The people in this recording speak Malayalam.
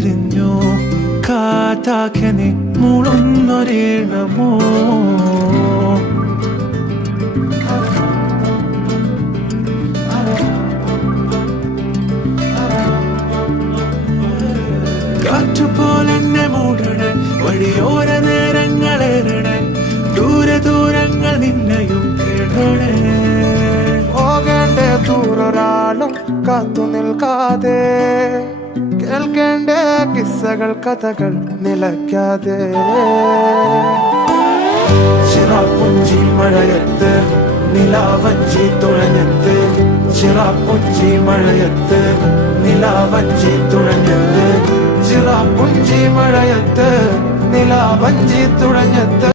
വിരിഞ്ഞോ കാറ്റാകെ നീ മൂളുന്നൊരീണമോ കാറ്റുപോലെന്നെ മൂടണേ വഴിയോര നേരങ്ങളേറണേ ദൂരെ ദൂരങ്ങൾ നിന്നെയും കേടണേ പോകേണ്ട ദൂരൊരാളും കാത്തു നിൽക്കാതെ കേൾക്കേണ്ട കിസ്സകൾ കഥകൾ നിലയ്ക്കാതെ ചിറാപ്പുഞ്ചി മഴയത്ത് നിലാവഞ്ചി തുഴഞ്ഞെത്ത് ചിറാപ്പുഞ്ചി മഴയത്ത് നിലാവഞ്ചി തുഴഞ്ഞെത്ത് ചിറാപ്പുഞ്ചി മഴയത്ത് നിലാവഞ്ചി തുഴഞ്ഞെത്ത്